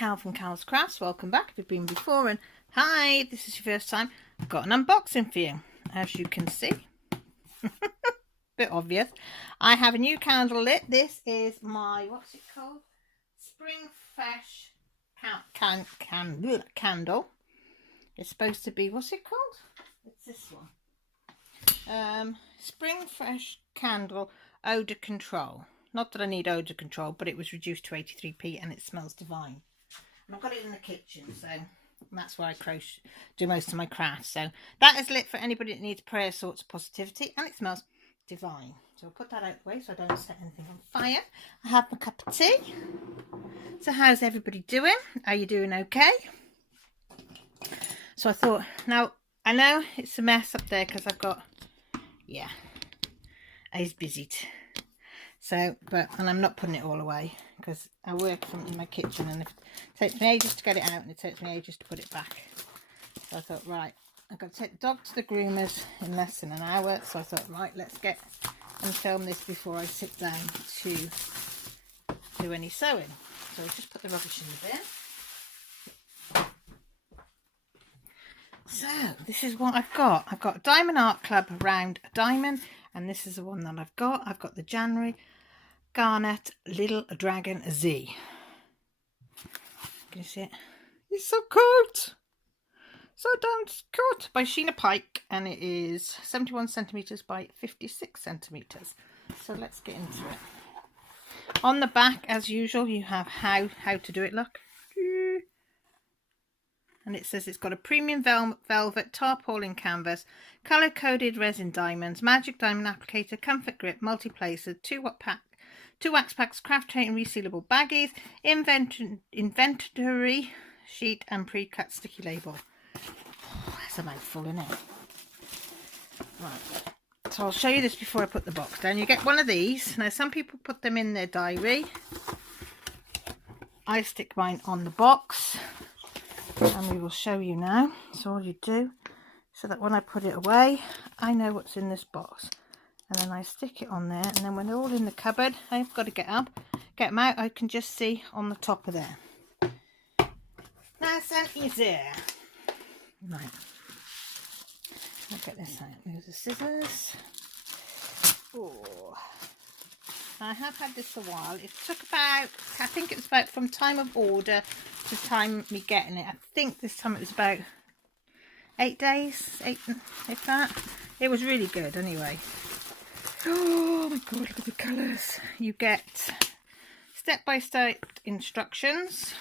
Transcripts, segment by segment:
Cal from Cal's Crafts. Welcome back if you've been before, and hi, this is your first time. I've got an unboxing for you. As you can see, bit obvious, I have a new candle lit. This is my, what's it called? Spring Fresh candle. It's supposed to be, what's it called? It's this one. Spring Fresh candle odor control. Not that I need odor control, but it was reduced to 83p and it smells divine. And I've got it in the kitchen, so that's where I do most of my crafts. So that is lit for anybody that needs prayer sorts of positivity, and it smells divine. So I'll put that out the way so I don't set anything on fire. I have my cup of tea. So how's everybody doing? Are you doing okay? So I thought, now I know it's a mess up there because I've got, yeah, I was busy. So, and I'm not putting it all away because I work from in my kitchen, and it takes me ages to get it out and it takes me ages to put it back. So I thought, right, I've got to take the dog to the groomers in less than an hour. So I thought, right, let's get and film this before I sit down to do any sewing. So I'll just put the rubbish in the bin. So this is what I've got. I've got Diamond Art Club Round Diamond, and this is the one that I've got. I've got the January Garnet Little Dragon Z. Can you see it? It's so cute. So damn cute. By Sheena Pike, and it is 71 centimeters by 56 centimeters. So let's get into it. On the back, as usual, you have how to do it. Look. And it says it's got a premium velvet tarpaulin canvas, color coded resin diamonds, magic diamond applicator, comfort grip, multi-placer, 2 wax packs, craft chain resealable baggies, inventory sheet, and pre-cut sticky label. Oh, that's a mouthful, isn't it? Right, so I'll show you this before I put the box down. You get one of these. Now some people put them in their diary. I stick mine on the box, and we will show you now. So all you do, so that when I put it away, I know what's in this box. And then I stick it on there, and then when they're all in the cupboard, I've got to get them out, I can just see on the top of there. Nice and easy. Right. I'll get this out. There's the scissors. Oh. I have had this a while. It took about, I think it was about from time of order to time me getting it. I think this time it was about 8 days, if that. It was really good anyway. Oh my god, look at the colours. You get step-by-step instructions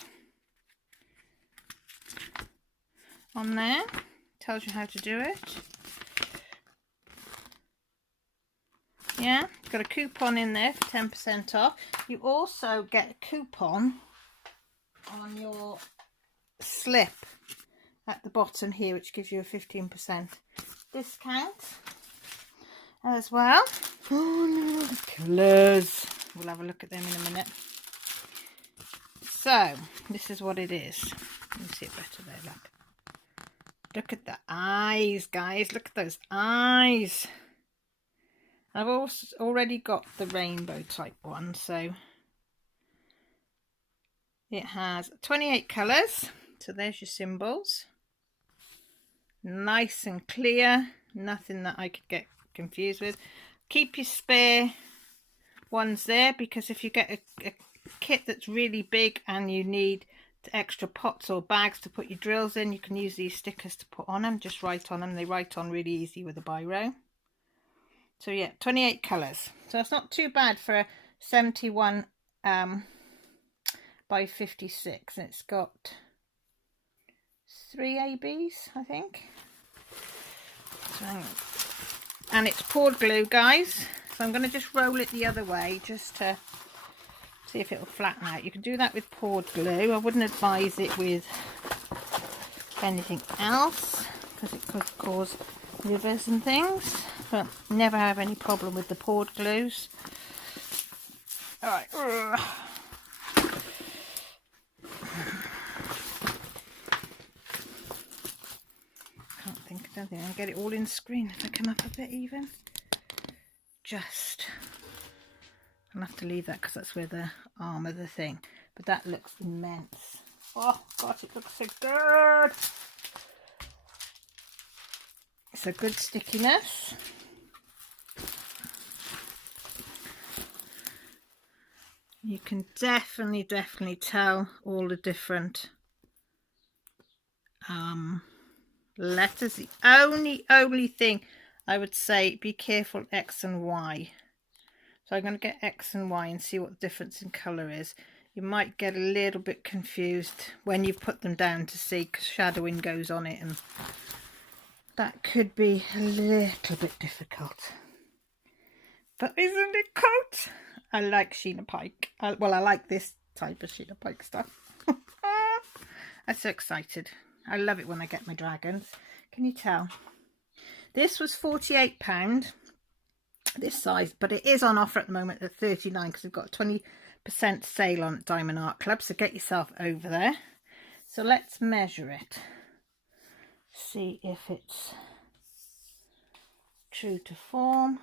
on there. Tells you how to do it. Yeah, got a coupon in there for 10% off. You also get a coupon on your slip at the bottom here, which gives you a 15% discount as well. Oh, look at the colours. We'll have a look at them in a minute. So, this is what it is. Let me see it better there, look. Look at the eyes, guys. Look at those eyes. I've also already got the rainbow type one, so it has 28 colours. So there's your symbols. Nice and clear. Nothing that I could get confused with. Keep your spare ones there, because if you get a kit that's really big and you need extra pots or bags to put your drills in, you can use these stickers to put on them. Just write on them. They write on really easy with a biro. So yeah, 28 colours. So it's not too bad for a 71 by 56. And it's got 3 ABs, I think. So, and it's poured glue, guys. So I'm going to just roll it the other way just to see if it'll flatten out. You can do that with poured glue. I wouldn't advise it with anything else because it could cause rivers and things. But never have any problem with the poured glues. Alright. I don't think I'll get it all in screen if I come up a bit even. Just. I'll have to leave that because that's where the arm of the thing. But that looks immense. Oh God, it looks so good. It's a good stickiness. You can definitely tell all the different letters. The only thing I would say, be careful X and Y. So I'm going to get X and Y and see what the difference in colour is. You might get a little bit confused when you put them down to see, because shadowing goes on it, and that could be a little bit difficult. But isn't it cute? I like Sheena Pike. Well, I like this type of Sheena Pike stuff. I'm so excited. I love it when I get my dragons. Can you tell? This was £48, this size, but it is on offer at the moment at £39 because we've got a 20% sale on Diamond Art Club. So get yourself over there. So let's measure it. See if it's true to form.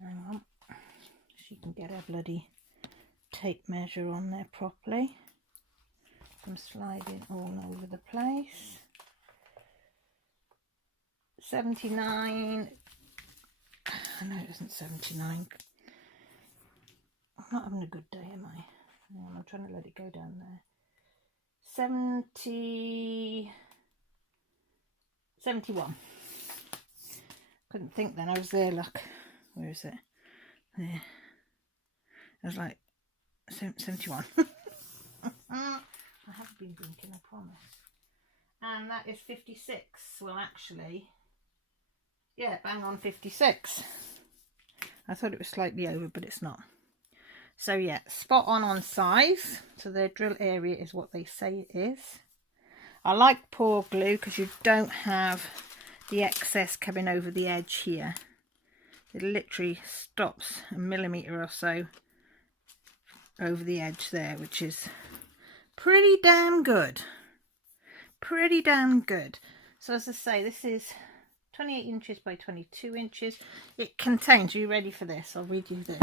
Hang on. She can get her bloody tape measure on there properly. I'm sliding all over the place. 79. No, it isn't 79. I'm not having a good day, am I? Hang on, I'm trying to let it go down there. 71. Couldn't think then. I was there, look. Where is it? There. I was like 71. I haven't been drinking, I promise. And that is 56. Well, actually, yeah, bang on 56. I thought it was slightly over, but it's not. So yeah, spot on size. So their drill area is what they say it is. I like pour glue because you don't have the excess coming over the edge here. It literally stops a millimetre or so over the edge there, which is pretty damn good. Pretty damn good. So as I say, this is 28 inches by 22 inches. It contains, are you ready for this? I'll read you this.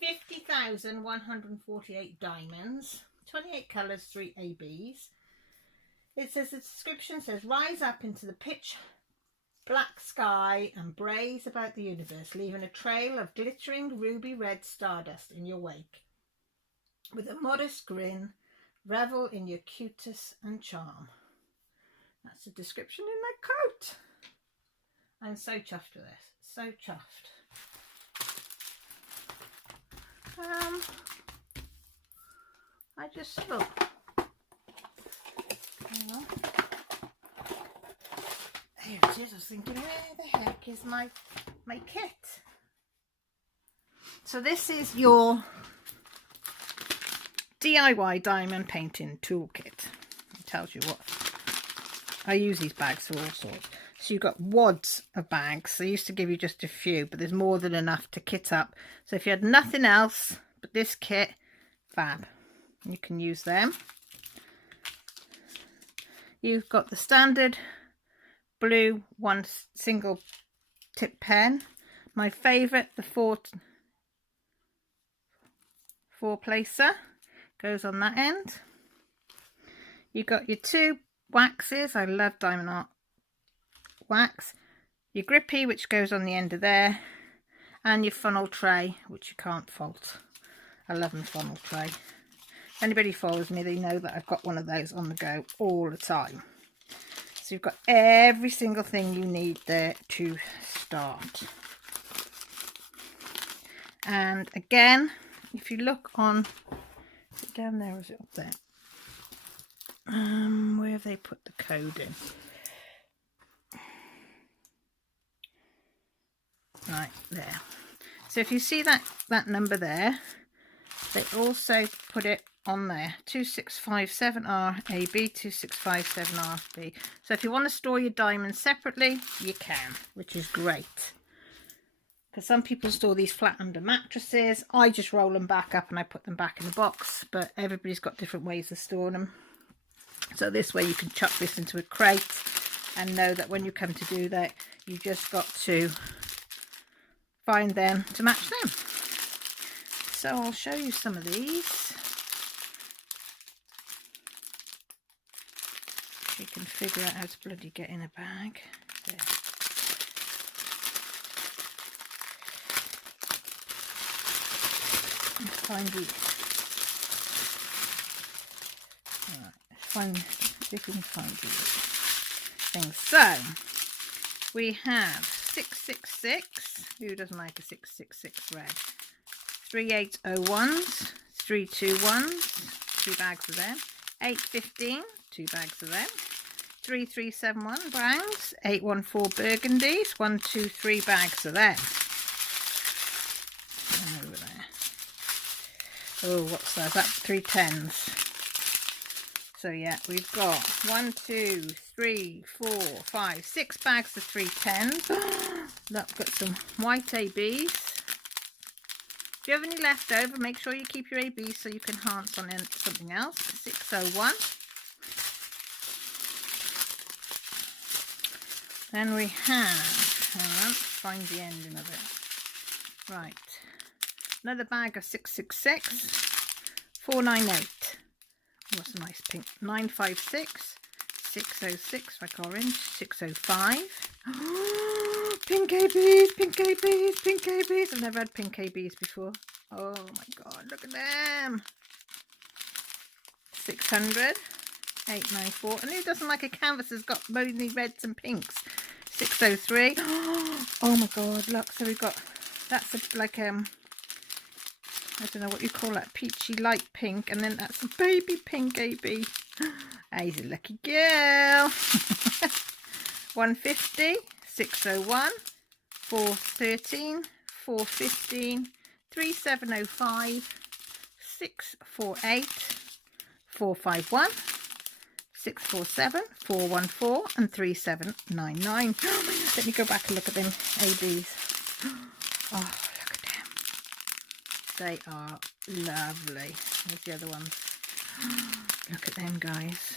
50,148 diamonds, 28 colours, 3 ABs. It says, the description says, rise up into the pitch black sky and braze about the universe, leaving a trail of glittering ruby red stardust in your wake. With a modest grin, revel in your cuteness and charm. That's the description in that coat. I'm so chuffed with this. So chuffed. I just look. Hang on. There it is. I was thinking, where the heck is my kit? So this is your DIY diamond painting toolkit. It tells you what. I use these bags for all sorts. So you've got wads of bags. They used to give you just a few, but there's more than enough to kit up. So if you had nothing else but this kit, fab. You can use them. You've got the standard blue one single tip pen. My favourite, the four placer, goes on that end. You've got your two waxes. I love Diamond Art wax. Your grippy, which goes on the end of there, and your funnel tray, which you can't fault. I love my funnel tray. If anybody follows me, they know that I've got one of those on the go all the time. So you've got every single thing you need there to start. And again, if you look on, is it down there or is it up there? Where have they put the code in? Right there. So if you see that number there, they also put it on there, 2657RAB, 2657RB. So if you want to store your diamonds separately, you can, which is great. Because some people store these flat under mattresses. I just roll them back up and I put them back in the box, but everybody's got different ways of storing them. So this way you can chuck this into a crate and know that when you come to do that, you just got to find them to match them. So I'll show you some of these. You can figure out how to bloody get in a bag. There. Let's find these. Right, see if we can find these things. So we have 666. Who doesn't like a 666 red? 3801s, 321s, 2 bags of them. 815, 2 bags of them. 3371 browns, 814 burgundies, 1, 2, 3 bags of them. And over there. Oh, what's that? That's 310s. So yeah, we've got 1, 2, 3, 4, 5, 6 bags of 310s. Look, got some white ABs. If you have any left over, make sure you keep your ABs so you can enhance on something else. 601. Then we have, hang on, find the ending of it. Right, another bag of 666, 498. What's a nice pink? 956, 606, like orange, 605. Pink ABs, pink ABs, pink ABs. I've never had pink ABs before. Oh my god, look at them. 600, 894. And who doesn't like a canvas that's got only reds and pinks? 603. Oh my god, look. So we've got, that's a, like I don't know what you call that, peachy light pink, and then that's a baby pink AB. He's a lucky girl. 150, 601, 413, 415, 3705, 648, 451, 647, 414 and 3799. Let me go back and look at them ABs. Oh, look at them. They are lovely. There's the other ones. Look at them, guys.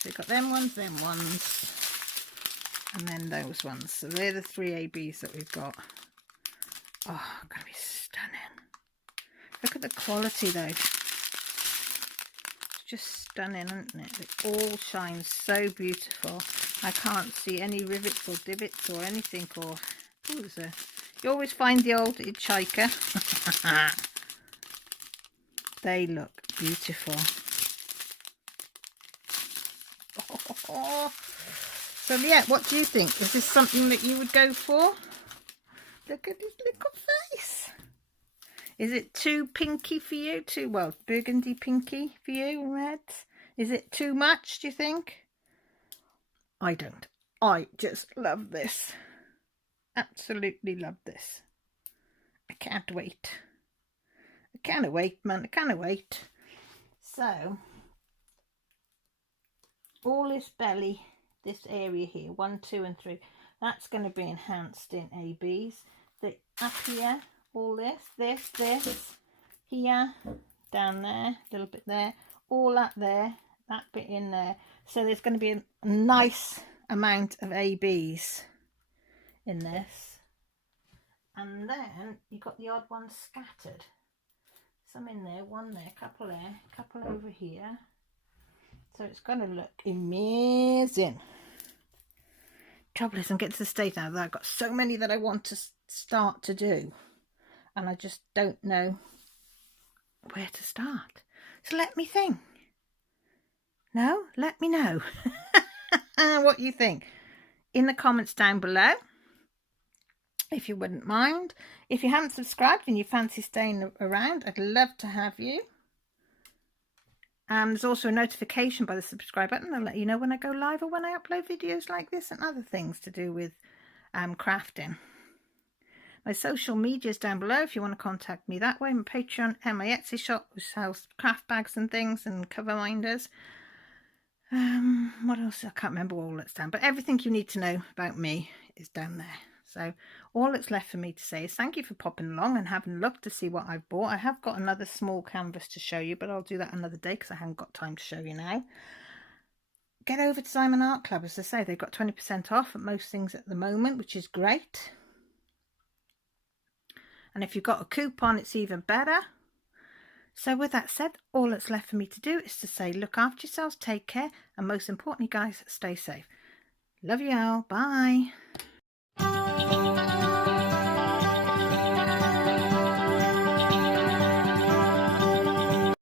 So we've got them ones, and then those ones. So they're the 3 ABs that we've got. Oh, gonna be stunning. Look at the quality though. It's just stunning, isn't it? It all shines so beautiful. I can't see any rivets or divots or anything. Or you always find the old hitchhiker. They look beautiful. Oh. So yeah, what do you think? Is this something that you would go for? Look at his little face. Is it too pinky for you? Too, well, burgundy pinky for you, reds? Is it too much, do you think? I don't. I just love this. Absolutely love this. I can't wait. I can't wait, man. I can't wait. So, all this belly, this area here, 1, 2 and 3, that's going to be enhanced in ABs. The up here, all this, here, down there, a little bit there, all up there, that bit in there. So there's going to be a nice amount of ABs in this. And then you've got the odd ones scattered. Some in there, one there, couple there, couple over here. So it's going to look amazing. Trouble is, I'm getting to the stage now that I've got so many that I want to start to do, and I just don't know where to start. So let me think. No, let me know what you think in the comments down below, if you wouldn't mind. If you haven't subscribed and you fancy staying around, I'd love to have you. There's also a notification by the subscribe button. I'll let you know when I go live or when I upload videos like this and other things to do with crafting. My social media is down below if you want to contact me that way. My Patreon and my Etsy shop, which sells craft bags and things and cover minders. What else? I can't remember all that's down, but everything you need to know about me is down there. So all that's left for me to say is thank you for popping along and having a look to see what I've bought. I have got another small canvas to show you, but I'll do that another day because I haven't got time to show you now. Get over to Simon Art Club. As I say, they've got 20% off at most things at the moment, which is great. And if you've got a coupon, it's even better. So with that said, all that's left for me to do is to say look after yourselves, take care, and most importantly guys, stay safe. Love you all. Bye.